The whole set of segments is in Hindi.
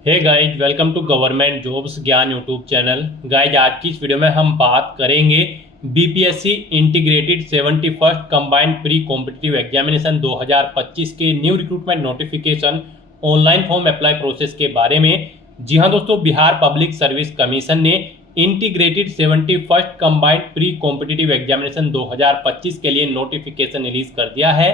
Hey guys, welcome to government jobs Gyan YouTube channel. Guys, आज की इस वीडियो में हम बात करेंगे BPSC integrated 71st combined pre competitive examination 2025 के new recruitment notification online form apply process के बारे में। जी हाँ दोस्तों, बिहार पब्लिक सर्विस कमीशन ने integrated 71st combined pre competitive examination 2025 के लिए नोटिफिकेशन रिलीज कर दिया है।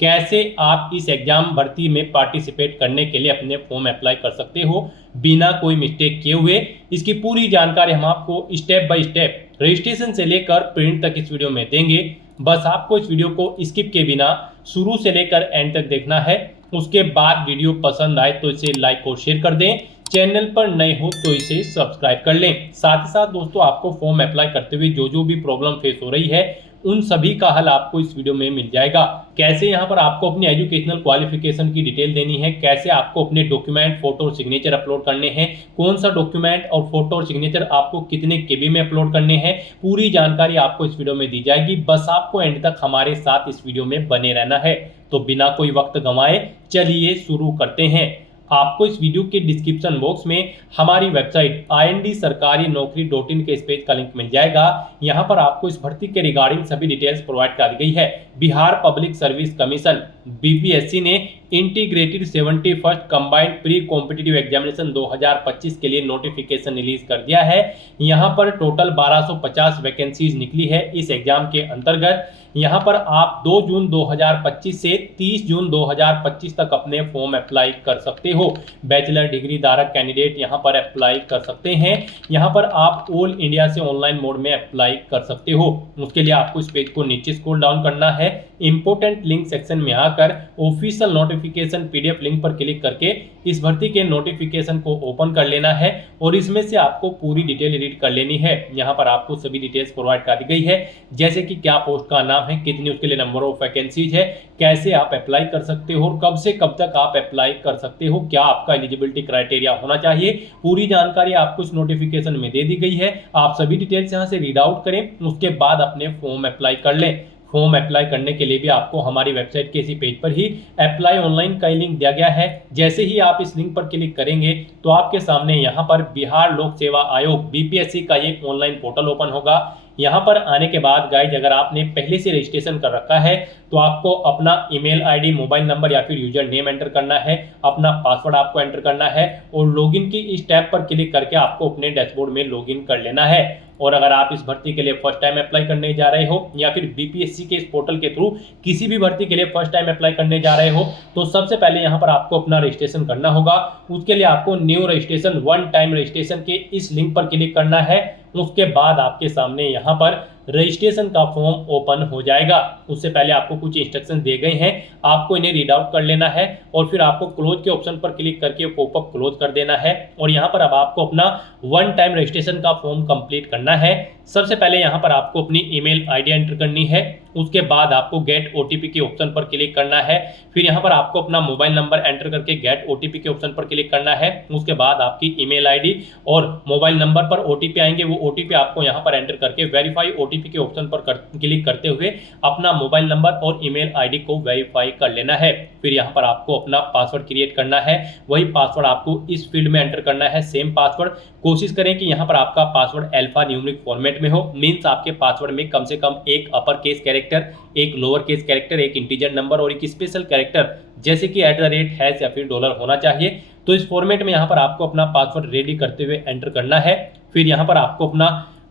कैसे आप इस एग्जाम भर्ती में पार्टिसिपेट करने के लिए अपने फॉर्म अप्लाई कर सकते हो बिना कोई मिस्टेक किए हुए, इसकी पूरी जानकारी हम आपको स्टेप बाय स्टेप रजिस्ट्रेशन से लेकर प्रिंट तक इस वीडियो में देंगे। बस आपको इस वीडियो को स्किप के बिना शुरू से लेकर एंड तक देखना है। उसके बाद वीडियो पसंद आए तो इसे लाइक और शेयर कर दें। चैनल पर नए हो तो इसे सब्सक्राइब कर लें। साथ ही साथ दोस्तों, आपको फॉर्म अप्लाई करते हुए जो भी प्रॉब्लम फेस हो रही है उन सभी का हल आपको इस वीडियो में मिल जाएगा। कैसे यहाँ पर आपको अपनी एजुकेशनल क्वालिफिकेशन की डिटेल देनी है, कैसे आपको अपने डॉक्यूमेंट, फोटो और सिग्नेचर अपलोड करने हैं, कौन सा डॉक्यूमेंट और फोटो और सिग्नेचर आपको कितने केबी में अपलोड करने हैं, पूरी जानकारी आपको इस वीडियो में दी जाएगी। बस आपको एंड तक हमारे साथ इस वीडियो में बने रहना है। तो बिना कोई वक्त गंवाए चलिए शुरू करते हैं। आपको इस वीडियो के डिस्क्रिप्शन बॉक्स में हमारी वेबसाइट ind-sarkari-naukri.in के इस पेज का लिंक मिल जाएगा। यहाँ पर आपको इस भर्ती के रिगार्डिंग सभी डिटेल्स प्रोवाइड कर दी गई है। Bihar public service commission BPSC ने integrated 71st combined pre competitive examination 2025 के लिए नोटिफिकेशन रिलीज कर दिया है। यहाँ पर टोटल 1250 वैकेंसीज निकली है इस एग्जाम के अंतर्गत। यहाँ पर आप 2 जून 2025 से 30 जून 2025 तक अपने फॉर्म अप्लाई कर सकते हो। बैचलर डिग्री धारक कैंडिडेट यहाँ पर अप्लाई कर सकते हैं। यहाँ पर आप ऑल इंडिया से ऑनलाइन मोड में अप्लाई कर सकते हो। उसके लिए आपको इस पेज को नीचे स्क्रॉल डाउन करना है। इंपोर्टेंट लिंक सेक्शन में आकर ऑफिशियल नोटिफिकेशन पीडीएफ लिंक पर क्लिक करके इस भर्ती के नोटिफिकेशन को ओपन कर लेना है और इसमें से आपको पूरी डिटेल रीड कर लेनी है। यहाँ पर आपको सभी डिटेल्स प्रोवाइड कर दी गई है, जैसे कि क्या पोस्ट का नाम है, कितनी उसके लिए नंबर ऑफ वैकेंसीज है, कैसे आप अप्लाई कर सकते हो और कब से कब तक आप अप्लाई कर सकते हो, क्या आपका एलिजिबिलिटी क्राइटेरिया होना चाहिए। पूरी जानकारी आपको इस नोटिफिकेशन में दे दी गई है। आप सभी डिटेल्स यहाँ से रीड आउट करें, उसके बाद अपने फॉर्म अप्लाई कर लें। फॉर्म अप्लाई करने के लिए भी आपको हमारी वेबसाइट के इसी पेज पर ही अप्लाई ऑनलाइन का लिंक दिया गया है। जैसे ही आप इस लिंक पर क्लिक करेंगे तो आपके सामने यहाँ पर बिहार लोक सेवा आयोग बीपीएससी का एक ऑनलाइन पोर्टल ओपन होगा। यहाँ पर आने के बाद गाइज, अगर आपने पहले से रजिस्ट्रेशन कर रखा है तो आपको अपना ईमेल आईडी, मोबाइल नंबर या फिर यूजर नेम एंटर करना है, अपना पासवर्ड आपको एंटर करना है और लॉगिन की इस टैब पर क्लिक करके आपको अपने डैशबोर्ड में लॉगिन कर लेना है। और अगर आप इस भर्ती के लिए फर्स्ट टाइम अप्लाई करने जा रहे हो या फिर बीपीएससी के इस पोर्टल के थ्रू किसी भी भर्ती के लिए फर्स्ट टाइम अप्लाई करने जा रहे हो तो सबसे पहले यहाँ पर आपको अपना रजिस्ट्रेशन करना होगा। उसके लिए आपको new registration, one time registration के इस लिंक पर क्लिक करना है। उसके बाद आपके सामने यहाँ पर रजिस्ट्रेशन का फॉर्म ओपन हो जाएगा। उससे पहले आपको कुछ इंस्ट्रक्शन दिए गए हैं, आपको इन्हें रीड आउट कर लेना है और फिर आपको क्लोज के ऑप्शन पर क्लिक करके पॉपअप क्लोज कर देना है। और यहाँ पर अब आपको अपना वन टाइम रजिस्ट्रेशन का फॉर्म कंप्लीट करना है। सबसे पहले यहाँ पर आपको अपनी ईमेल आईडी एंटर करनी है। उसके बाद आपको गेट ओटीपी के ऑप्शन पर क्लिक करना है। फिर यहाँ पर आपको अपना मोबाइल नंबर एंटर करके गेट ओटीपी के ऑप्शन पर क्लिक करना है। उसके बाद आपकी ईमेल आईडी और मोबाइल नंबर पर ओटीपी आएंगे, वो ओटीपी आपको यहाँ पर एंटर करके वेरीफाई ओटीपी के ऑप्शन पर क्लिक करते हुए अपना मोबाइल नंबर और ईमेल आईडी को वेरीफाई कर लेना है। फिर यहाँ पर आपको अपना पासवर्ड क्रिएट करना है। वही पासवर्ड आपको इस फील्ड में एंटर करना है, सेम पासवर्ड। कोशिश करें कि यहाँ पर आपका पासवर्ड अल्फा न्यूमेरिक फॉर्मेट में हो, मीन्स आपके पासवर्ड में कम से कम एक अपर केस कैरेक्टर, एक लोअर केस कैरेक्टर, एक इंटीजर नंबर और एक स्पेशल कैरेक्टर जैसे कि @ या फिर डॉलर होना चाहिए। तो इस फॉर्मेट में यहाँ पर आपको अपना पासवर्ड रेडी करते हुए एंटर करना है। फिर यहाँ पर आपको अपना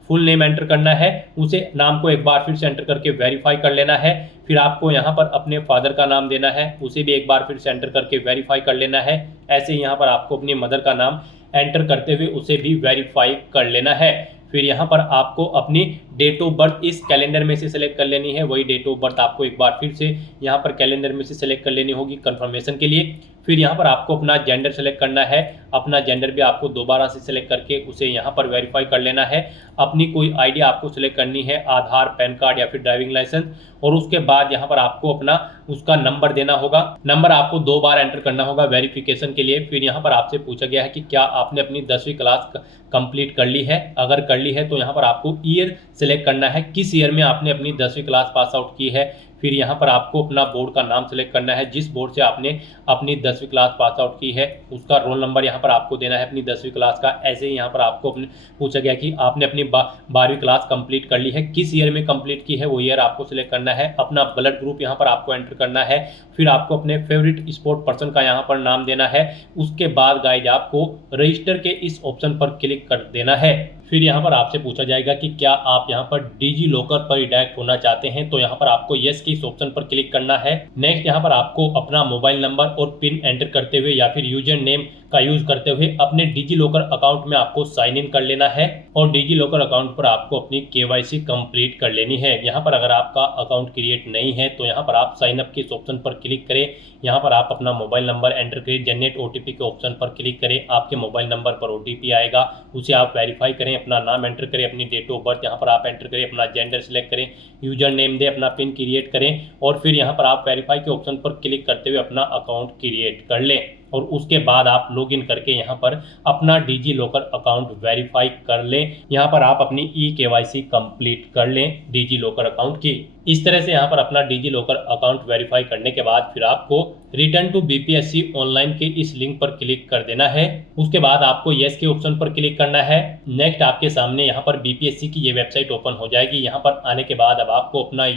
फुल नेम एंटर करना है, उसे नाम को एक बार फिर से एंटर करके वेरीफाई कर लेना है। फिर आपको यहाँ पर अपने फादर का नाम देना है, उसे भी एक बार फिर से एंटर करके वेरीफाई कर लेना है। ऐसे ही यहाँ पर आपको अपनी मदर का नाम एंटर करते हुए उसे भी वेरीफाई कर लेना है। फिर यहाँ पर आपको अपनी डेट ऑफ बर्थ इस कैलेंडर में से सिलेक्ट कर लेनी है। वही डेट ऑफ बर्थ आपको एक बार फिर से यहाँ पर कैलेंडर में से सिलेक्ट कर लेनी होगी कंफर्मेशन के लिए। फिर यहाँ पर आपको अपना जेंडर सेलेक्ट करना है। अपना जेंडर भी आपको दोबारा से सिलेक्ट करके उसे यहाँ पर वेरीफाई कर लेना है। अपनी कोई आईडी आपको सिलेक्ट करनी है, आधार, पैन कार्ड या फिर ड्राइविंग लाइसेंस। और उसके बाद यहाँ पर आपको अपना उसका नंबर देना होगा। नंबर आपको 2 बार एंटर करना होगा वेरिफिकेशन के लिए। फिर यहाँ पर आपसे पूछा गया है कि क्या आपने अपनी 10वीं क्लास कंप्लीट कर ली है। अगर कर ली है तो यहाँ पर आपको ईयर सेलेक्ट करना है, किस ईयर में आपने अपनी 10वीं क्लास पास आउट की है। फिर यहाँ पर आपको अपना बोर्ड का नाम सेलेक्ट करना है, जिस बोर्ड से आपने अपनी 10वीं क्लास पास आउट की है उसका रोल नंबर यहाँ पर आपको देना है अपनी 10वीं क्लास का। ऐसे ही यहाँ पर आपको अपने पूछा गया कि आपने अपनी 12वीं क्लास कंप्लीट कर ली है, किस ईयर में कंप्लीट की है वो ईयर आपको सिलेक्ट करना है। अपना ब्लड ग्रुप यहाँ पर आपको एंटर करना है। फिर आपको अपने फेवरेट स्पोर्ट पर्सन का यहाँ पर नाम देना है। उसके बाद गाइज आपको रजिस्टर के इस ऑप्शन पर क्लिक कर देना है। फिर यहाँ पर आपसे पूछा जाएगा कि क्या आप यहाँ पर डिजी लॉकर पर रिडायरेक्ट होना चाहते हैं, तो यहाँ पर आपको यस के इस ऑप्शन पर क्लिक करना है। नेक्स्ट यहाँ पर आपको अपना मोबाइल नंबर और पिन एंटर करते हुए या फिर यूजर नेम का यूज करते हुए अपने डिजी लॉकर अकाउंट में आपको साइन इन कर लेना है और डिजी लॉकर अकाउंट पर आपको अपनी केवाईसी कंप्लीट कर लेनी है। यहाँ पर अगर आपका अकाउंट क्रिएट नहीं है तो यहाँ पर आप साइन अप के इस ऑप्शन पर क्लिक करें। यहाँ पर आप अपना मोबाइल नंबर एंटर करें, जनरेट ओटीपी के ऑप्शन पर क्लिक करें। आपके मोबाइल नंबर पर ओटीपी आएगा, उसे आप वेरीफाई करें, अपना नाम एंटर करें, अपनी डेट ऑफ बर्थ यहाँ पर आप एंटर करें, अपना जेंडर सेलेक्ट करें, यूजर नेम दे, अपना पिन क्रिएट करें और फिर यहाँ पर आप वेरीफाई के ऑप्शन पर क्लिक करते हुए अपना अकाउंट क्रिएट कर लें और उसके बाद आप लॉगिन करके यहाँ पर अपना डिजी लॉकर अकाउंट वेरीफाई कर लें। यहाँ पर आप अपनी केवाईसी कंप्लीट कर लें डिजी लॉकर अकाउंट की। इस तरह से यहाँ पर अपना डिजी लॉकर अकाउंट वेरीफाई करने के बाद फिर आपको रिटर्न टू बीपीएससी ऑनलाइन के इस लिंक पर क्लिक कर देना है। उसके बाद आपको यस के ऑप्शन पर क्लिक करना है। नेक्स्ट आपके सामने यहाँ पर बीपीएससी की ये वेबसाइट ओपन हो जाएगी। यहाँ पर आने के बाद अब आपको अपना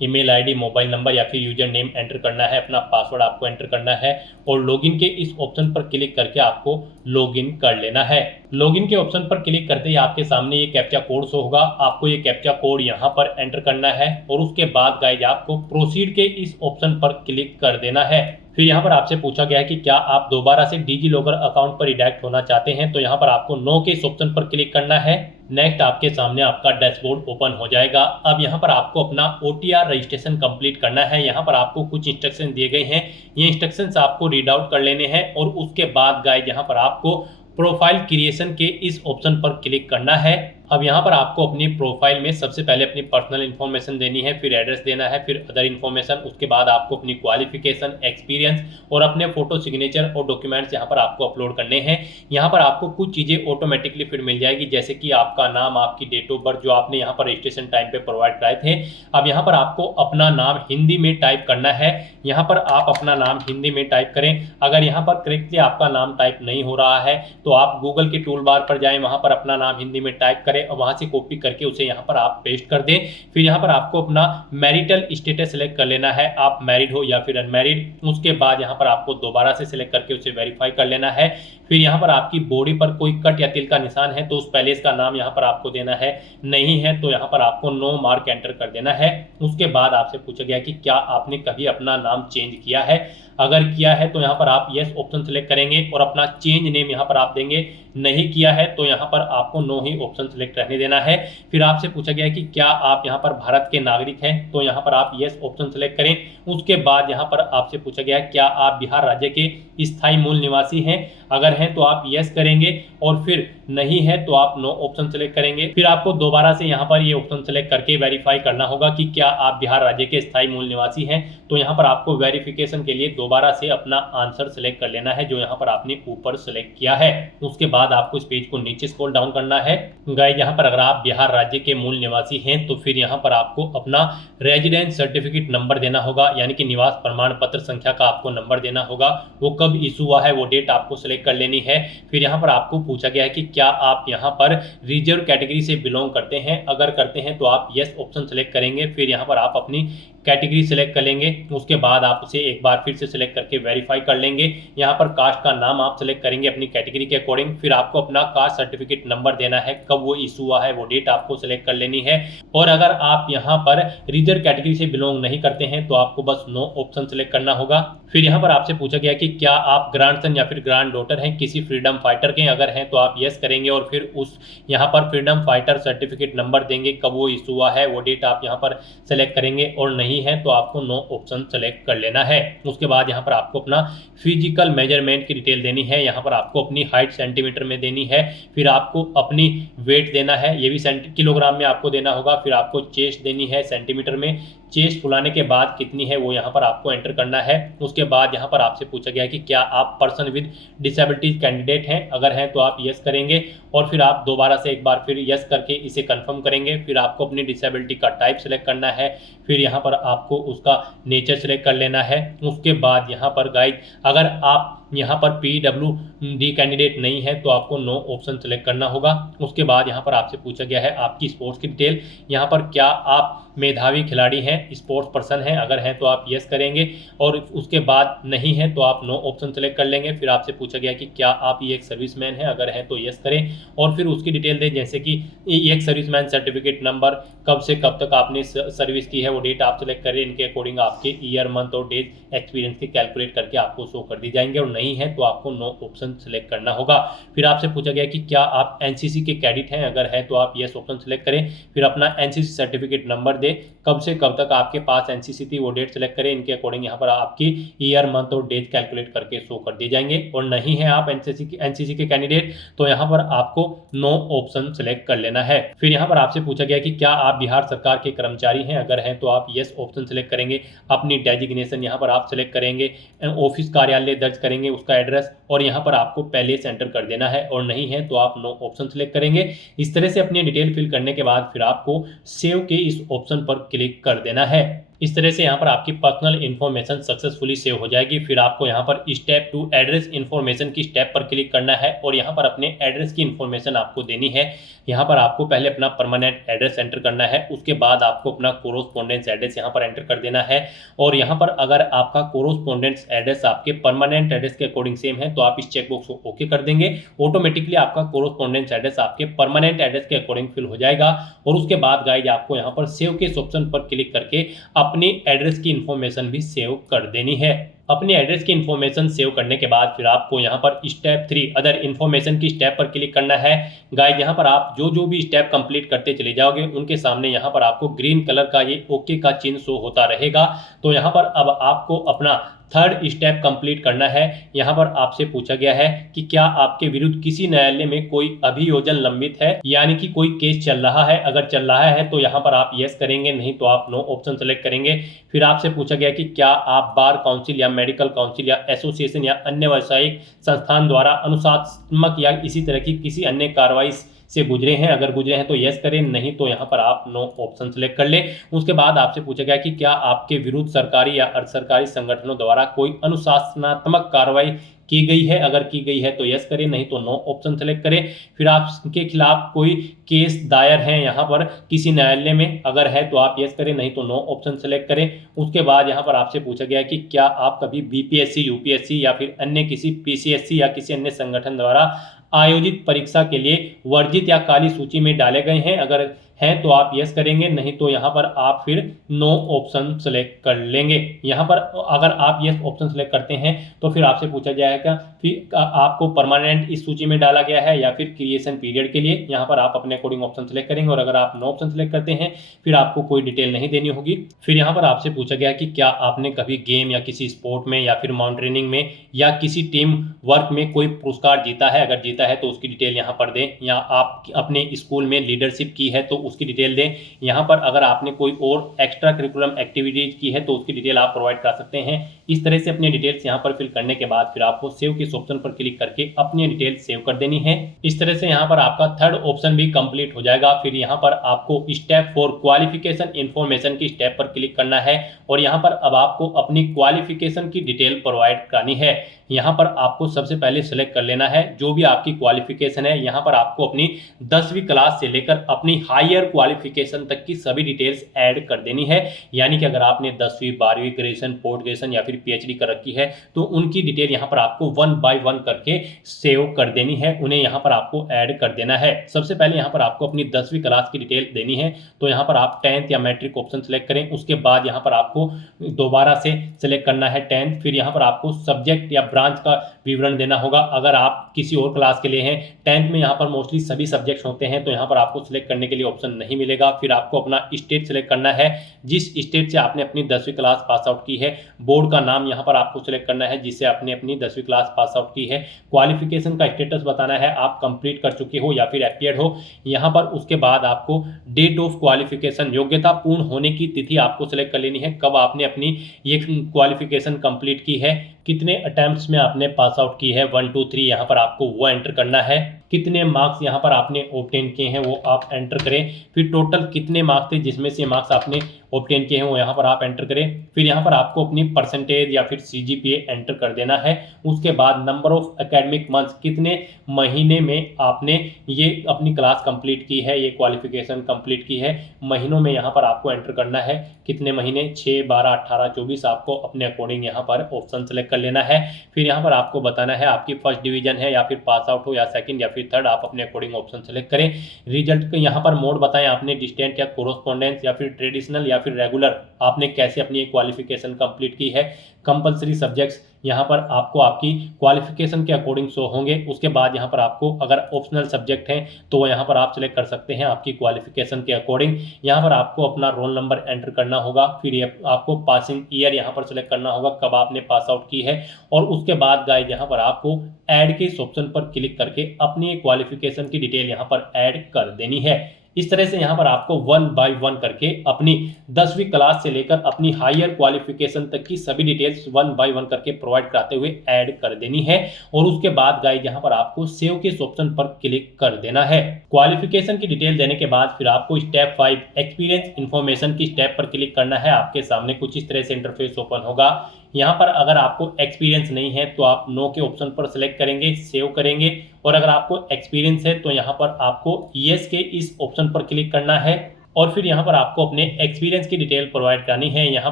ईमेल आईडी, मोबाइल नंबर या फिर यूजर नेम एंटर करना है, अपना पासवर्ड आपको एंटर करना है और लॉगिन के इस ऑप्शन पर क्लिक करके आपको लॉगिन कर लेना है। लॉगिन के ऑप्शन पर क्लिक करते ही आपके सामने ये कैप्चा कोड शो होगा। आपको ये कैप्चा कोड यहाँ पर एंटर करना है और उसके बाद गाइज आपको प्रोसीड के इस ऑप्शन पर क्लिक कर देना है। फिर यहाँ पर आपसे पूछा गया है कि क्या आप दोबारा से डिजी लॉकर अकाउंट पर रिडायरेक्ट होना चाहते हैं, तो यहाँ पर आपको नो के इस ऑप्शन पर क्लिक करना है। नेक्स्ट आपके सामने आपका डैशबोर्ड ओपन हो जाएगा। अब यहाँ पर आपको अपना OTR रजिस्ट्रेशन कंप्लीट करना है। यहाँ पर आपको कुछ इंस्ट्रक्शन दिए गए हैं, ये इंस्ट्रक्शंस आपको रीड आउट कर लेने हैं और उसके बाद गाइज यहाँ पर आपको प्रोफाइल क्रिएशन के इस ऑप्शन पर क्लिक करना है। अब यहाँ पर आपको अपनी प्रोफाइल में सबसे पहले अपनी पर्सनल इन्फॉर्मेशन देनी है, फिर एड्रेस देना है, फिर अदर इन्फॉर्मेशन, उसके बाद आपको अपनी क्वालिफिकेशन, एक्सपीरियंस और अपने फोटो, सिग्नेचर और डॉक्यूमेंट्स यहाँ पर आपको अपलोड करने हैं। यहाँ पर आपको कुछ चीज़ें ऑटोमेटिकली फिर मिल जाएगी, जैसे कि आपका नाम, आपकी डेट ऑफ बर्थ जो आपने यहाँ पर रजिस्ट्रेशन टाइम पे प्रोवाइड कराए थे। अब यहाँ पर आपको अपना नाम हिंदी में टाइप करना है। यहाँ पर आप अपना नाम हिंदी में टाइप करें। अगर यहाँ पर करेक्टली आपका नाम टाइप नहीं हो रहा है तो आप गूगल के टूल बार पर जाएं, वहाँ पर अपना नाम हिंदी में टाइप करें और वहां से कॉपी करके उसे यहाँ पर आप पेस्ट कर दें। फिर यहाँ पर आपको अपना मैरिटल स्टेटस सेलेक्ट कर लेना है, आप मैरिड हो या फिर अनमैरिड। उसके बाद यहाँ पर आपको दोबारा से सिलेक्ट करके उसे वेरीफाई कर लेना है। फिर यहाँ पर आपकी बॉडी पर कोई कट या तिल का निशान है तो उस पैलेस का नाम यहाँ पर आपको देना है, नहीं है तो यहाँ पर आपको नो मार्क एंटर कर देना है। उसके बाद आपसे पूछा गया कि क्या आपने कभी अपना नाम चेंज किया है, अगर किया है तो यहाँ पर आप यस ऑप्शन सेलेक्ट करेंगे और अपना चेंज नेम यहाँ पर आप देंगे, नहीं किया है तो यहाँ पर आपको नो ही ऑप्शन सेलेक्ट रहने देना है। फिर आपसे पूछा गया है कि क्या आप यहाँ पर भारत के नागरिक हैं, तो यहाँ पर आप यस ऑप्शन सेलेक्ट करें। उसके बाद यहाँ पर आपसे पूछा गया है क्या आप बिहार राज्य के स्थायी मूल निवासी हैं, अगर हैं तो आप यस करेंगे और फिर नहीं है तो आप नो ऑप्शन सेलेक्ट करेंगे। फिर आपको दोबारा से यहाँ पर ये ऑप्शन सेलेक्ट करके वेरीफाई करना होगा कि क्या आप बिहार राज्य के स्थायी मूल निवासी हैं, तो यहाँ पर आपको वेरिफिकेशन के लिए दोबारा से अपना आंसर सेलेक्ट कर लेना है जो यहाँ पर आपने ऊपर सेलेक्ट किया है। उसके बाद आपको इस पेज को नीचे स्क्रॉल डाउन करना है। गाइस यहाँ पर अगर आप बिहार राज्य के मूल निवासी हैं तो फिर यहाँ पर आपको अपना रेजिडेंस सर्टिफिकेट नंबर देना होगा, यानी कि निवास प्रमाण पत्र संख्या का आपको नंबर देना होगा। वो कब इशू हुआ है वो डेट आपको सेलेक्ट कर लेनी है। फिर यहाँ पर आपको पूछा गया है कि क्या आप यहाँ पर रिजर्व कैटेगरी से बिलोंग करते हैं, अगर करते हैं तो आप यस ऑप्शन सेलेक्ट करेंगे। फिर यहाँ पर आप अपनी कैटेगरी सेलेक्ट कर लेंगे। उसके बाद आप उसे एक बार फिर से सिलेक्ट करके वेरीफाई कर लेंगे। यहाँ पर कास्ट का नाम आप सेलेक्ट करेंगे अपनी कैटेगरी के अकॉर्डिंग। फिर आपको अपना कास्ट सर्टिफिकेट नंबर देना है, कब वो इशू हुआ है वो डेट आपको सेलेक्ट कर लेनी है। और अगर आप यहाँ पर रिजर्व कैटेगरी से बिलोंग नहीं करते हैं तो आपको बस नो ऑप्शन सेलेक्ट करना होगा। फिर यहाँ पर आपसे पूछा गया कि क्या आप ग्रैंडसन या फिर ग्रैंड डॉटर हैं किसी फ्रीडम फाइटर के, अगर हैं तो आप यस करेंगे और फिर उस यहाँ पर फ्रीडम फाइटर सर्टिफिकेट नंबर देंगे, कब वो इशू हुआ है वो डेट आप यहाँ पर सेलेक्ट करेंगे और नहीं है तो आपको नो ऑप्शन सेलेक्ट कर लेना है। उसके बाद यहाँ पर आपको अपना फिजिकल मेजरमेंट की डिटेल देनी है। यहाँ पर आपको अपनी हाइट सेंटीमीटर में देनी है। फिर आपको अपनी वेट देना है, ये भी किलोग्राम में आपको देना होगा। फिर आपको चेस्ट देनी है सेंटीमीटर में, चेस्ट फुलाने के बाद कितनी है वो यहाँ पर आपको एंटर करना है। उसके बाद यहाँ पर आपसे पूछा गया है कि क्या आप पर्सन विद डिसेबिलिटीज कैंडिडेट हैं, अगर हैं तो आप यस करेंगे और फिर आप दोबारा से एक बार फिर यस करके इसे कंफर्म करेंगे। फिर आपको अपनी डिसेबिलिटी का टाइप सेलेक्ट करना है, फिर यहाँ पर आपको उसका नेचर सेलेक्ट कर लेना है। उसके बाद यहाँ पर गाइड अगर आप यहाँ पर PWD कैंडिडेट नहीं है तो आपको नो ऑप्शन सेलेक्ट करना होगा। उसके बाद यहाँ पर आपसे पूछा गया है आपकी स्पोर्ट्स की डिटेल, यहाँ पर क्या आप मेधावी खिलाड़ी हैं, स्पोर्ट्स पर्सन हैं, अगर हैं तो आप यस करेंगे और उसके बाद नहीं है तो आप नो ऑप्शन सेलेक्ट कर लेंगे। फिर आपसे पूछा गया कि क्या आप ये एक सर्विसमैन हैं, अगर हैं तो यस करें और फिर उसकी डिटेल दें, जैसे कि एक सर्विसमैन सर्टिफिकेट नंबर, कब से कब तक आपने सर्विस की है वो डेट आप सेलेक्ट करें। इनके अकॉर्डिंग आपके ईयर, मंथ और डेज एक्सपीरियंस के कैलकुलेट करके आपको शो कर दी जाएंगे और नहीं है तो आपको नो ऑप्शन सेलेक्ट करना होगा। फिर आपसे पूछा गया कि क्या आप एनसीसी के कैडेट हैं, अगर है तो आप यस ऑप्शन सेलेक्ट करें। फिर अपना एनसीसी सर्टिफिकेट नंबर दे, कब से कब तक आपके पास एनसीसी थी वो डेट सेलेक्ट करें। इनके अकॉर्डिंग यहाँ पर आपकी ईयर, मंथ और डेट कैलकुलेट करके शो कर दिए जाएंगे और नहीं है आप एनसीसी के कैंडिडेट तो यहाँ पर आपको नो ऑप्शन सेलेक्ट कर लेना है। फिर यहाँ पर आपसे पूछा गया कि क्या आप बिहार सरकार के कर्मचारी हैं, अगर हैं तो आप यस ऑप्शन सेलेक्ट करेंगे। अपनी डेजिग्नेशन यहाँ पर आप सेलेक्ट करेंगे, ऑफिस कार्यालय दर्ज करेंगे, उसका एड्रेस और यहाँ पर आपको पहले से एंटर कर देना है और नहीं है तो आप नो ऑप्शन सेलेक्ट करेंगे। इस तरह से अपनी डिटेल फिल करने के बाद फिर आपको सेव के इस ऑप्शन पर क्लिक कर देना है। इस तरह से यहाँ पर आपकी पर्सनल इन्फॉर्मेशन सक्सेसफुली सेव हो जाएगी। फिर आपको यहाँ पर स्टेप 2 एड्रेस इन्फॉर्मेशन की स्टेप पर क्लिक करना है और यहाँ पर अपने एड्रेस की इन्फॉर्मेशन आपको देनी है। यहाँ पर आपको पहले अपना परमानेंट एड्रेस एंटर करना है, उसके बाद आपको अपना कोरोस्पोंडेंस एड्रेस यहाँ पर एंटर कर देना है और यहाँ पर अगर आपका कोरोस्पोंडेंस एड्रेस आपके परमानेंट एड्रेस के अकॉर्डिंग सेम है तो आप इस चेकबॉक्स को ओके कर देंगे। ऑटोमेटिकली आपका कोरोस्पोंडेंस एड्रेस आपके परमानेंट एड्रेस के अकॉर्डिंग फिल हो जाएगा और उसके बाद गाइज आपको यहाँ पर सेव के इस ऑप्शन पर क्लिक करके अपनी एड्रेस की इंफॉर्मेशन भी सेव कर देनी है। अपनी एड्रेस की इंफॉर्मेशन सेव करने के बाद फिर आपको यहाँ पर स्टेप 3 अदर इन्फॉर्मेशन की स्टेप पर क्लिक करना है। गाइस यहाँ पर आप जो भी स्टेप कंप्लीट करते चले जाओगे उनके सामने यहाँ पर आपको ग्रीन कलर का ये ओके का चिन्ह शो होता रहेगा। तो यहाँ पर अब आपको अपना थर्ड स्टेप कंप्लीट करना है। यहाँ पर आपसे पूछा गया है कि क्या आपके विरुद्ध किसी न्यायालय में कोई अभियोजन लंबित है, यानी कि कोई केस चल रहा है। अगर चल रहा है तो यहाँ पर आप यस करेंगे, नहीं तो आप नो ऑप्शन सेलेक्ट करेंगे। फिर आपसे पूछा गया कि क्या आप बार काउंसिल या मेडिकल काउंसिल या एसोसिएशन या अन्य व्यावसायिक संस्थान द्वारा अनुशासनात्मक या इसी तरह की किसी अन्य कार्रवाई से गुजरे हैं। अगर गुजरे हैं तो यस करें, नहीं तो यहाँ पर आप नो ऑप्शन सेलेक्ट कर ले। उसके बाद आपसे पूछा गया कि क्या आपके विरुद्ध सरकारी या अर्ध सरकारी संगठनों द्वारा कोई अनुशासनात्मक कार्रवाई की गई है। अगर की गई है तो यस करें, नहीं तो नो ऑप्शन सेलेक्ट करें। फिर आपके खिलाफ कोई केस दायर है यहाँ पर किसी न्यायालय में, अगर है तो आप यस करें, नहीं तो नो ऑप्शन सेलेक्ट करें। उसके बाद यहाँ पर आपसे पूछा गया कि क्या आप कभी बीपीएससी, यूपीएससी या फिर अन्य किसी पीसीएससी या किसी अन्य संगठन द्वारा आयोजित परीक्षा के लिए वर्जित या काली सूची में डाले गए हैं। अगर हैं तो आप यस करेंगे, नहीं तो यहाँ पर आप फिर नो ऑप्शन सेलेक्ट कर लेंगे। यहाँ पर अगर आप यस ऑप्शन सेलेक्ट करते हैं तो फिर आपसे पूछा जाएगा फिर आपको परमानेंट इस सूची में डाला गया है या फिर क्रिएशन पीरियड के लिए। यहाँ पर आप अपने अकॉर्डिंग ऑप्शन सेलेक्ट करेंगे और अगर आप नो ऑप्शन सेलेक्ट करते हैं फिर आपको कोई डिटेल नहीं देनी होगी। फिर यहाँ पर आपसे पूछा गया कि क्या आपने कभी गेम या किसी स्पोर्ट में या फिर माउंटेनिंग में या किसी टीम वर्क में कोई पुरस्कार जीता है। अगर जीता है तो उसकी डिटेल यहाँ पर दें, या आप अपने स्कूल में लीडरशिप की है तो उसकी डिटेल दें। यहाँ पर अगर आपने कोई और एक्स्ट्रा करिकुलम एक्टिविटीज की है तो उसकी डिटेल आप प्रोवाइड कर सकते हैं। इस तरह से अपनी डिटेल्स यहाँ पर फिल करने के बाद फिर आपको सेव के ऑप्शन पर क्लिक करके अपनी डिटेल सेव कर देनी है। इस तरह से यहाँ पर आपका थर्ड ऑप्शन भी कंप्लीट हो जाएगा। फिर यहाँ पर आपको स्टेप 4 क्वालिफिकेशन इन्फॉर्मेशन की स्टेप पर क्लिक करना है और यहाँ पर अब आपको अपनी क्वालिफिकेशन की डिटेल प्रोवाइड करनी है। यहाँ पर आपको सबसे पहले सेलेक्ट कर लेना है जो भी आपकी क्वालिफिकेशन है। यहाँ पर आपको अपनी 10वीं क्लास से लेकर अपनी हायर क्वालिफिकेशन तक की सभी डिटेल्स ऐड कर देनी है। यानी कि अगर आपने 10वीं, 12वीं, ग्रेजुएशन, पोस्ट ग्रेजुएशन या फिर पीएचडी कर रखी है तो उनकी डिटेल यहाँ पर आपको 1 बाय 1 करके सेव कर देनी है, उन्हें यहाँ पर आपको ऐड कर देना है। सबसे पहले यहाँ पर आपको अपनी 10वीं क्लास की डिटेल देनी है, तो यहाँ पर आप 10th या मैट्रिक ऑप्शन सेलेक्ट करें। उसके बाद यहाँ पर आपको दोबारा से सेलेक्ट करना है 10th। फिर यहाँ पर आपको सब्जेक्ट या ब्रांच का विवरण देना होगा। अगर आप किसी और क्लास के लिए हैं, 10th में यहाँ पर मोस्टली सभी सब्जेक्ट्स होते हैं, तो यहाँ पर आपको सिलेक्ट करने के लिए ऑप्शन ऑप्शन नहीं मिलेगा। फिर आपको अपना स्टेट सेलेक्ट करना है, जिस स्टेट से आपने अपनी 10वीं क्लास पास आउट की है। बोर्ड का नाम यहाँ पर आपको सिलेक्ट करना है जिससे आपने अपनी 10वीं क्लास पास आउट की है। क्वालिफिकेशन का स्टेटस बताना है, आप कंप्लीट कर चुके हो या फिर अपीयर्ड हो यहाँ पर। उसके बाद आपको डेट ऑफ क्वालिफिकेशन, योग्यता पूर्ण होने की तिथि आपको सिलेक्ट कर लेनी है, कब आपने अपनी ये क्वालिफिकेशन कंप्लीट की है, कितने अटेम्प्ट्स में आपने पास आउट की है, 1 2 3 यहाँ पर आपको वो एंटर करना है। कितने मार्क्स यहाँ पर आपने ऑब्टेन किए हैं वो आप एंटर करें। फिर टोटल कितने मार्क्स थे जिसमें से मार्क्स आपने ऑब्टेन किए हैं वो यहाँ पर आप एंटर करें। फिर यहाँ पर आपको अपनी परसेंटेज या फिर CGPA एंटर कर देना है। उसके बाद नंबर ऑफ एकेडमिक मंथ्स, कितने महीने में आपने ये अपनी क्लास कंप्लीट की है, ये क्वालिफिकेशन कंप्लीट की है, महीनों में यहाँ पर आपको एंटर करना है। कितने महीने, 6 12 18 24 आपको अपने अकॉर्डिंग यहाँ पर ऑप्शन सेलेक्ट कर लेना है। फिर यहाँ पर आपको बताना है आपकी फर्स्ट डिवीजन है या फिर पास आउट हो या सेकंड या फिर थर्ड, आप अपने अकॉर्डिंग ऑप्शन सेलेक्ट करें। रिजल्ट के यहाँ पर मोड बताएं आपने डिस्टेंट या कोरोस्पोंडेंस या फिर ट्रेडिशनल या फिर रेगुलर, आपने कैसे अपनी क्वालिफिकेशन कंप्लीट की है। कंपलसरी सब्जेक्ट्स यहाँ पर आपको आपकी क्वालिफिकेशन के अकॉर्डिंग शो होंगे। उसके बाद यहाँ पर आपको अगर ऑप्शनल सब्जेक्ट हैं तो यहाँ पर आप सिलेक्ट कर सकते हैं आपकी क्वालिफिकेशन के अकॉर्डिंग। यहाँ पर आपको अपना रोल नंबर एंटर करना होगा। फिर ये आपको पासिंग ईयर यहाँ पर सिलेक्ट करना होगा, कब आपने पास आउट की है। और उसके बाद गाइस यहाँ पर आपको ऐड के इस ऑप्शन पर क्लिक करके अपनी क्वालिफिकेशन की डिटेल यहाँ पर ऐड कर देनी है। इस तरह से यहाँ पर आपको 1 बाय 1 करके अपनी 10वीं क्लास से लेकर अपनी हायर क्वालिफिकेशन तक की सभी डिटेल्स 1 बाय 1 करके प्रोवाइड कराते हुए ऐड कर देनी है। और उसके बाद गाइस यहाँ पर आपको सेव के इस ऑप्शन पर क्लिक कर देना है। क्वालिफिकेशन की डिटेल देने के बाद फिर आपको स्टेप 5 एक्सपीरियंस इन्फॉर्मेशन की स्टेप पर क्लिक करना है। आपके सामने कुछ इस तरह से इंटरफेस ओपन होगा। यहाँ पर अगर आपको एक्सपीरियंस नहीं है तो आप नो के ऑप्शन पर सिलेक्ट करेंगे, सेव करेंगे। और अगर आपको एक्सपीरियंस है तो यहाँ पर आपको यस के इस ऑप्शन पर क्लिक करना है। और फिर यहाँ पर आपको अपने एक्सपीरियंस की डिटेल प्रोवाइड करनी है। यहाँ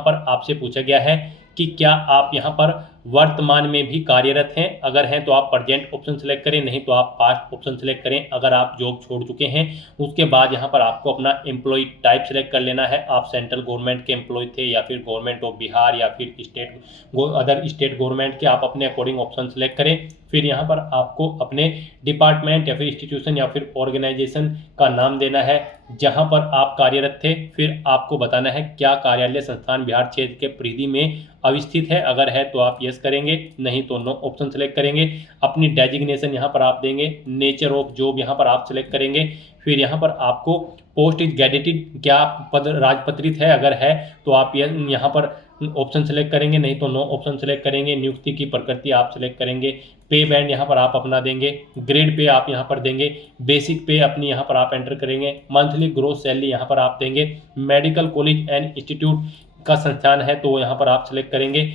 पर आपसे पूछा गया है कि क्या आप यहाँ पर वर्तमान में भी कार्यरत हैं, अगर हैं तो आप प्रेजेंट ऑप्शन सेलेक्ट करें, नहीं तो आप पास्ट ऑप्शन सेलेक्ट करें अगर आप जॉब छोड़ चुके हैं। उसके बाद यहाँ पर आपको अपना एम्प्लॉय टाइप सेलेक्ट कर लेना है, आप सेंट्रल गवर्नमेंट के एम्प्लॉय थे या फिर गवर्नमेंट ऑफ बिहार या फिर अदर स्टेट गवर्नमेंट के, आप अपने अकॉर्डिंग ऑप्शन सेलेक्ट करें। फिर यहाँ पर आपको अपने डिपार्टमेंट या फिर इंस्टीट्यूशन या फिर ऑर्गेनाइजेशन का नाम देना है जहाँ पर आप कार्यरत थे। फिर आपको बताना है क्या कार्यालय संस्थान बिहार क्षेत्र के परिधि में अवस्थित है, अगर है तो आप यस करेंगे, नहीं तो नो ऑप्शन सेलेक्ट करेंगे। अपनी डेजिग्नेशन यहाँ पर आप देंगे, नेचर ऑफ जॉब यहाँ पर आप सेलेक्ट करेंगे। फिर यहाँ पर आपको पोस्ट इज गैजेटेड, क्या पद राजपत्रित है, अगर है तो आप यहाँ पर ऑप्शन सेलेक्ट करेंगे, नहीं तो नो ऑप्शन सेलेक्ट करेंगे। नियुक्ति की प्रकृति आप सेलेक्ट करेंगे। पे बैंड यहाँ पर आप अपना देंगे, ग्रेड पे आप यहाँ पर देंगे, बेसिक पे अपनी यहाँ पर आप एंटर करेंगे, मंथली ग्रोस सैलरी यहाँ पर आप देंगे। मेडिकल कॉलेज एंड इंस्टीट्यूट का संस्थान है तो यहाँ पर आप सेलेक्ट करेंगे।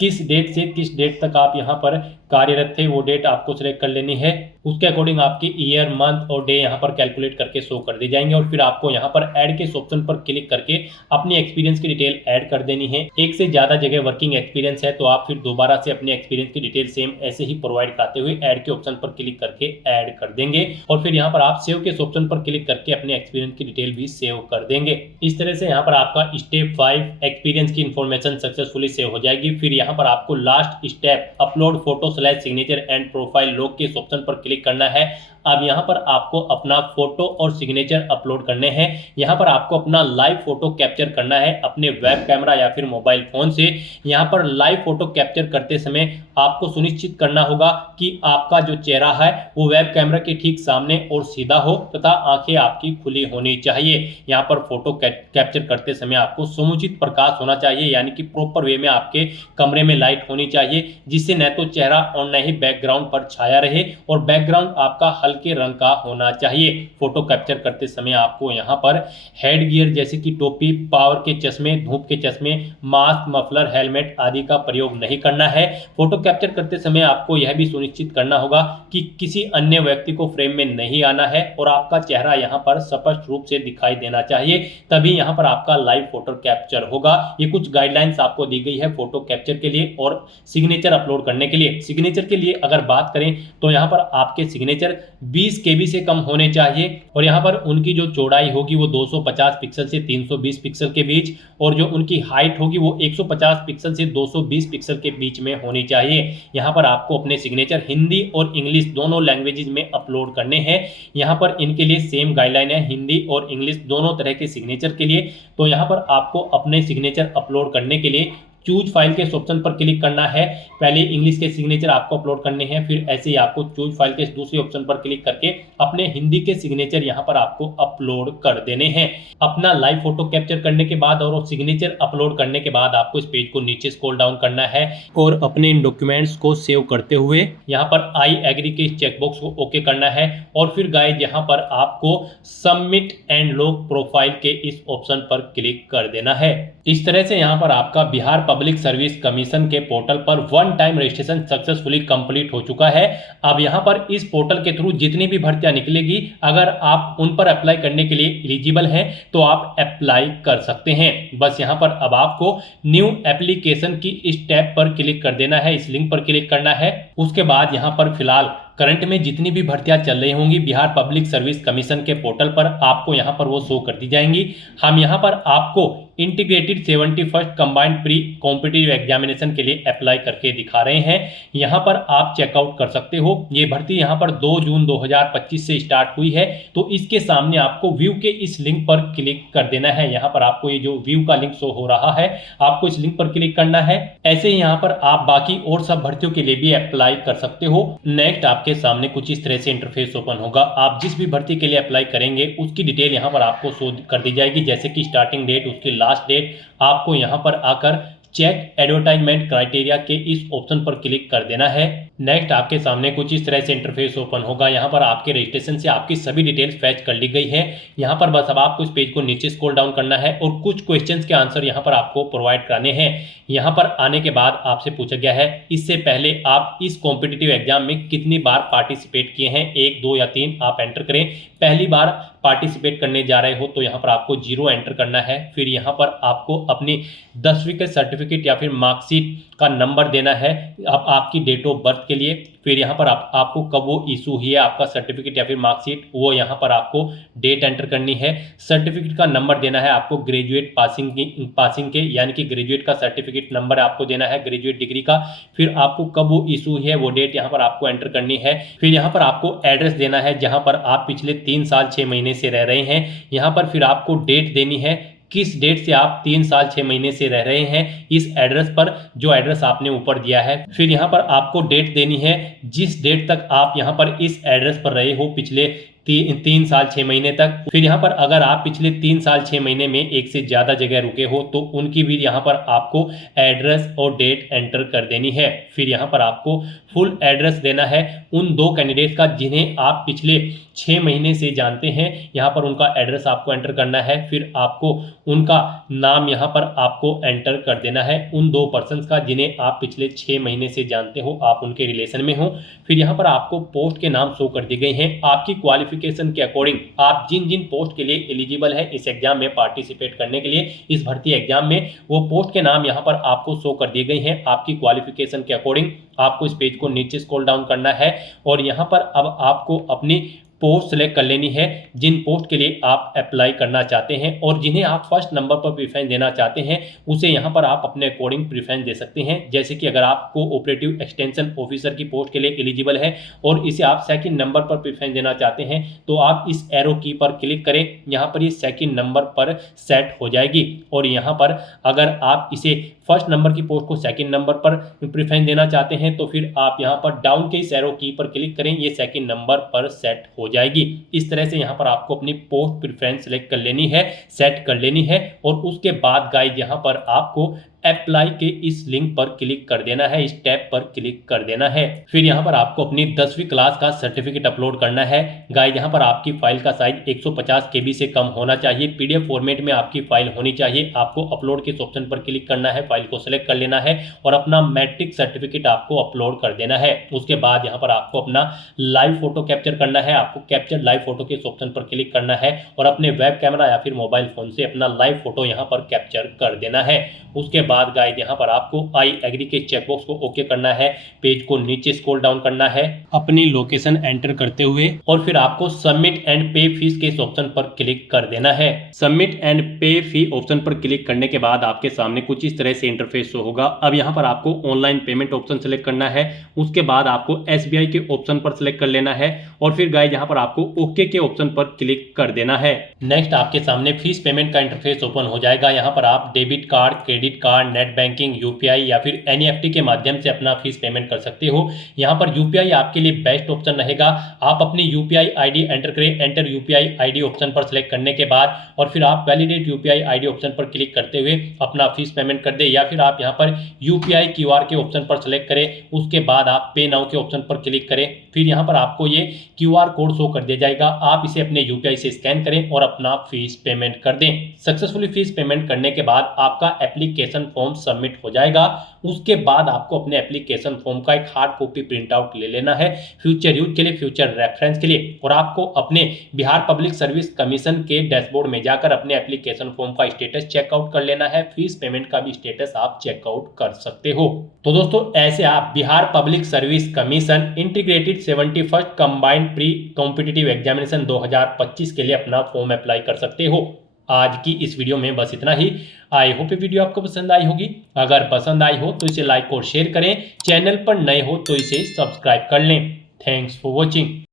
किस डेट से किस डेट तक आप यहाँ पर कार्यरत थे वो डेट आपको सिलेक्ट कर लेनी है। उसके अकॉर्डिंग आपकी ईयर मंथ और डे यहाँ पर कैलकुलेट करके शो कर दी जाएंगे। और फिर आपको यहाँ पर ऐड के ऑप्शन पर क्लिक करके अपनी एक्सपीरियंस की डिटेल ऐड कर देनी है। एक से ज़्यादा जगह वर्किंग एक्सपीरियंस है तो आप फिर दोबारा से अपने एक्सपीरियंस की डिटेल सेम ऐसे ही प्रोवाइड कराते हुए ऐड के ऑप्शन पर क्लिक करके ऐड कर देंगे। और फिर यहाँ पर आप सेव के ऑप्शन पर क्लिक करके अपने एक्सपीरियंस की डिटेल भी सेव कर देंगे। इस तरह से यहाँ पर आपका स्टेप 5 एक्सपीरियंस की इन्फॉर्मेशन सक्सेसफुली सेव हो जाएगी। फिर यहाँ पर आपको last step upload photo / signature and profile log के इस ऑप्शन पर क्लिक करना है। अब यहाँ पर आपको अपना फोटो और सिग्नेचर अपलोड करने हैं। यहाँ पर आपको अपना लाइव फोटो कैप्चर करना है अपने वेब कैमरा या फिर मोबाइल फोन से। यहाँ पर लाइव फोटो कैप्चर करते समय आपको सुनिश्चित करना होगा कि आपका जो चेहरा है वो वेब कैमरा के ठीक सामने और सीधा हो तथा आंखें आपकी खुली होनी चाहिए। यहाँ पर फोटो कैप्चर करते समय आपको समुचित प्रकाश होना चाहिए, यानी कि प्रॉपर वे में आपके कमरे में लाइट होनी चाहिए, जिससे न तो चेहरा और न ही बैकग्राउंड पर छाया रहे, और बैकग्राउंड आपका हल्के रंग का होना चाहिए। फोटो कैप्चर करते समय आपको यहाँ पर हेड गियर जैसे कि टोपी, पावर के चश्मे, धूप के चश्मे, मास्क, मफलर, हेलमेट आदि का प्रयोग नहीं करना है। फोटो कैप्चर करते समय आपको यह भी सुनिश्चित करना होगा कि किसी अन्य व्यक्ति को फ्रेम में नहीं आना है और आपका चेहरा यहाँ पर स्पष्ट रूप से दिखाई देना चाहिए, तभी यहाँ पर आपका लाइव फोटो कैप्चर होगा। ये कुछ गाइडलाइंस आपको दी गई है फोटो कैप्चर के लिए और सिग्नेचर अपलोड करने के लिए। सिग्नेचर के लिए अगर बात करें तो यहाँ पर आपके सिग्नेचर 20 केबी से कम होने चाहिए और यहाँ पर उनकी जो चौड़ाई होगी वो 250 पिक्सल से 320 पिक्सल के बीच और जो उनकी हाइट होगी वो 150 पिक्सल से 220 पिक्सल के बीच में होनी चाहिए। यहाँ पर आपको अपने सिग्नेचर हिंदी और इंग्लिश दोनों लैंग्वेजेस में अपलोड करने हैं। यहाँ पर इनके लिए सेम गाइडलाइन है, हिंदी और इंग्लिश दोनों तरह के सिग्नेचर के लिए। तो यहाँ पर आपको अपने सिग्नेचर अपलोड करने के लिए चूज फाइल के इस ऑप्शन पर क्लिक करना है। पहले इंग्लिश के सिग्नेचर आपको अपलोड करने हैं, फिर ऐसे ही आपको चूज फाइल के दूसरे ऑप्शन पर क्लिक करके अपने हिंदी के सिग्नेचर यहां पर आपको अपलोड कर देने हैं। अपना लाइव फोटो कैप्चर करने के बाद और सिग्नेचर अपलोड करने के बाद आपको इस पेज को नीचे स्क्रॉल डाउन करना है और अपने इन डॉक्यूमेंट्स को सेव करते हुए यहाँ पर आई एग्री के चेकबॉक्स को ओके करना है और फिर गाइस यहाँ पर आपको सबमिट एंड लॉग प्रोफाइल के इस ऑप्शन पर क्लिक कर देना है। इस तरह से यहाँ पर आपका बिहार पब्लिक सर्विस कमीशन के पोर्टल पर one time registration successfully complete हो चुका है। अब यहाँ पर इस पोर्टल के थ्रू जितनी भी भर्तियां निकलेगी, अगर आप उन पर अप्लाई करने के लिए एलिजिबल हैं तो आप अप्लाई कर सकते हैं। बस यहाँ पर अब आपको न्यू एप्लीकेशन की इस टैब पर क्लिक कर देना है, इस लिंक पर क्लिक करना है। उसके बाद यहाँ पर फिलहाल करंट में जितनी भी भर्तियां चल रही होंगी बिहार पब्लिक सर्विस कमीशन के पोर्टल पर आपको यहां पर वो शो कर दी जाएंगी। हम यहां पर आपको integrated 71st combined pre competitive examination के लिए अप्लाई करके दिखा रहे हैं। यहां पर आप चेकआउट कर सकते हो। ये भर्ती यहां पर 2 जून 2025 से स्टार्ट हुई है। तो इसके सामने आपको व्यू के इस लिंक पर क्लिक कर देना है। यहां पर आपको ये जो व्यू का लिंक शो हो रहा है, आपको इस लिंक पर क्लिक करना है। ऐसे ही यहां पर आप बाकी और सब भर्तियों के लिए भी अप्लाई कर सकते हो। नेक्स्ट आपके सामने कुछ इस तरह से इंटरफेस ओपन होगा। आप जिस भी भर्ती के लिए अप्लाई करेंगे उसकी डिटेल यहां पर आपको शो कर दी जाएगी, जैसे कि स्टार्टिंग डेट, उसकी लास्ट डेट। आपको यहां पर आकर चेक एडवर्टाइजमेंट क्राइटेरिया के इस ऑप्शन पर क्लिक कर देना है। नेक्स्ट आपके सामने कुछ इस तरह से इंटरफेस ओपन होगा। यहाँ पर आपके रजिस्ट्रेशन से आपकी सभी डिटेल्स फैच कर ली गई है। यहाँ पर बस अब आपको इस पेज को नीचे स्क्रॉल डाउन करना है और कुछ क्वेश्चंस के आंसर यहाँ पर आपको प्रोवाइड कराने हैं। यहाँ पर आने के बाद आपसे पूछा गया है इससे पहले आप इस कॉम्पिटिटिव एग्जाम में कितनी बार पार्टिसिपेट किए हैं, 1, 2 या 3 आप एंटर करें। पहली बार पार्टिसिपेट करने जा रहे हो तो यहाँ पर आपको 0 एंटर करना है। फिर यहाँ पर आपको अपनी 10वीं के सर्टिफिकेट या फिर मार्कशीट का नंबर देना है अब आपकी डेट ऑफ बर्थ के लिए। फिर यहाँ पर आपको कब वो इशू हुई है आपका सर्टिफिकेट या फिर मार्कशीट, वो यहाँ पर आपको डेट एंटर करनी है। सर्टिफिकेट का नंबर देना है आपको ग्रेजुएट पासिंग के यानी कि ग्रेजुएट का सर्टिफिकेट नंबर आपको देना है ग्रेजुएट डिग्री का। फिर आपको कब वो इशू हुई है वो डेट यहाँ पर आपको एंटर करनी है। फिर यहाँ पर आपको एड्रेस देना है जहाँ पर आप पिछले 3 साल 6 महीने से रह रहे हैं। यहाँ पर फिर आपको डेट देनी है किस डेट से आप 3 साल 6 महीने से रह रहे हैं इस एड्रेस पर, जो एड्रेस आपने ऊपर दिया है। फिर यहाँ पर आपको डेट देनी है जिस डेट तक आप यहाँ पर इस एड्रेस पर रहे हो पिछले 3 साल 6 महीने तक। फिर यहाँ पर अगर आप पिछले 3 साल 6 महीने में एक से ज़्यादा जगह रुके हो तो उनकी भी यहाँ पर आपको एड्रेस और डेट एंटर कर देनी है। फिर यहाँ पर आपको फुल एड्रेस देना है उन 2 कैंडिडेट का जिन्हें आप पिछले 6 महीने से जानते हैं। यहाँ पर उनका एड्रेस आपको एंटर करना है। फिर आपको उनका नाम यहाँ पर आपको एंटर कर देना है उन 2 पर्सन्स का जिन्हें आप पिछले 6 महीने से जानते हो, आप उनके रिलेशन में हो। फिर यहाँ पर आपको पोस्ट के नाम शो कर दिए गए हैं। आपकी क्वालिफिकेशन के अकॉर्डिंग आप जिन जिन पोस्ट के लिए एलिजिबल है इस एग्जाम में पार्टिसिपेट करने के लिए, इस भर्ती एग्जाम में, वो पोस्ट के नाम यहाँ पर आपको शो कर दिए गए हैं। आपकी क्वालिफिकेशन के अकॉर्डिंग आपको इस पेज को नीचे स्क्रॉल डाउन करना है और यहाँ पर अब आपको अपनी पोस्ट सेलेक्ट कर लेनी है जिन पोस्ट के लिए आप अप्लाई करना चाहते हैं और जिन्हें आप फर्स्ट नंबर पर प्रेफरेंस देना चाहते हैं उसे यहाँ पर आप अपने अकॉर्डिंग प्रेफरेंस दे सकते हैं। जैसे कि अगर आपको ऑपरेटिव एक्सटेंशन ऑफिसर की पोस्ट के लिए एलिजिबल है और इसे आप सेकंड नंबर पर प्रेफरेंस देना चाहते हैं तो आप इस एरो की पर क्लिक करें, यहाँ पर ये सेकंड नंबर पर सेट हो जाएगी। और यहाँ पर अगर आप इसे फर्स्ट नंबर की पोस्ट को सेकंड नंबर पर प्रेफरेंस देना चाहते हैं तो फिर आप यहाँ पर डाउन के इस एरो की पर क्लिक करें, ये सेकंड नंबर पर सेट हो जाएगी। इस तरह से यहाँ पर आपको अपनी पोस्ट प्रेफरेंस सेलेक्ट कर लेनी है, सेट कर लेनी है और उसके बाद गाइस यहाँ पर आपको अप्लाई के इस लिंक पर क्लिक कर देना है, इस टैब पर क्लिक कर देना है। फिर यहाँ पर आपको अपनी 10वीं क्लास का सर्टिफिकेट अपलोड करना है। गाइस यहाँ पर आपकी फाइल का साइज 150 KB से कम होना चाहिए, PDF फॉर्मेट में आपकी फाइल होनी चाहिए। आपको अपलोड के ऑप्शन पर क्लिक करना है, फाइल को सिलेक्ट कर लेना है और अपना मैट्रिक सर्टिफिकेट आपको अपलोड कर देना है। उसके बाद यहाँ पर आपको अपना लाइव फोटो कैप्चर करना है। आपको कैप्चर लाइव फोटो के ऑप्शन पर क्लिक करना है और अपने वेब कैमरा या फिर मोबाइल फोन से अपना लाइव फोटो यहाँ पर कैप्चर कर देना है। उसके बाद गाइस यहाँ पर आपको आई एग्री के चेकबॉक्स को ओके करना है। पेज को नीचे स्क्रॉल डाउन करना है अपनी लोकेशन एंटर करते हुए और फिर आपको सबमिट एंड पे फीस के इस ऑप्शन पर क्लिक कर देना है। सबमिट एंड पे फी ऑप्शन पर क्लिक करने के बाद आपके सामने कुछ इस तरह से इंटरफेस शो होगा। अब यहाँ पर आपको ऑनलाइन पेमेंट ऑप्शन सेलेक्ट करना है। उसके बाद आपको SBI के ऑप्शन पर सिलेक्ट कर लेना है और फिर गाइस यहाँ पर आपको ओके के ऑप्शन पर क्लिक कर देना है। नेक्स्ट आपके सामने फीस पेमेंट का इंटरफेस ओपन हो जाएगा। यहाँ पर आप debit card, credit card, net banking, UPI या फिर NEFT के माध्यम से अपना फीस पेमेंट कर सकते हो। यहाँ पर UPI आपके लिए बेस्ट ऑप्शन रहेगा। आप अपनी UPI ID एंटर करें। एंटर UPI ID ऑप्शन पर सिलेक्ट करने के बाद और फिर आप वैलिडेट UPI ID ऑप्शन पर क्लिक करते हुए अपना फीस पेमेंट कर दे, या फिर आप यहाँ पर UPI QR के ऑप्शन पर सिलेक्ट करें। उसके बाद आप पे नाउ के ऑप्शन पर क्लिक करें। फिर यहाँ पर आपको ये QR कोड शो कर दिया जाएगा। आप इसे अपने UPI से स्कैन करें और अपना फीस पेमेंट कर दें। सक्सेसफुली फीस पेमेंट करने के बाद आपका एप्लीकेशन फॉर्म सबमिट हो जाएगा। उसके बाद आपको अपने एप्लीकेशन फॉर्म का एक हार्ड कॉपी प्रिंट आउट ले लेना है फ्यूचर यूज के लिए, फ्यूचर रेफरेंस के लिए, और आपको अपने बिहार पब्लिक सर्विस कमीशन के डैशबोर्ड में जाकर अपने एप्लीकेशन फॉर्म का स्टेटस चेकआउट कर लेना है। फीस पेमेंट का भी स्टेटस आप चेकआउट कर सकते हो। तो दोस्तों ऐसे आप Bihar public service commission integrated 71st combined pre competitive examination 2025 के लिए अपना फॉर्म अप्लाई कर सकते हो। आज की इस वीडियो में बस इतना ही। आई होप ये वीडियो आपको पसंद आई होगी। अगर पसंद आई हो तो इसे लाइक और शेयर करें। चैनल पर नए हो तो इसे सब्सक्राइब कर लें। Thanks for watching.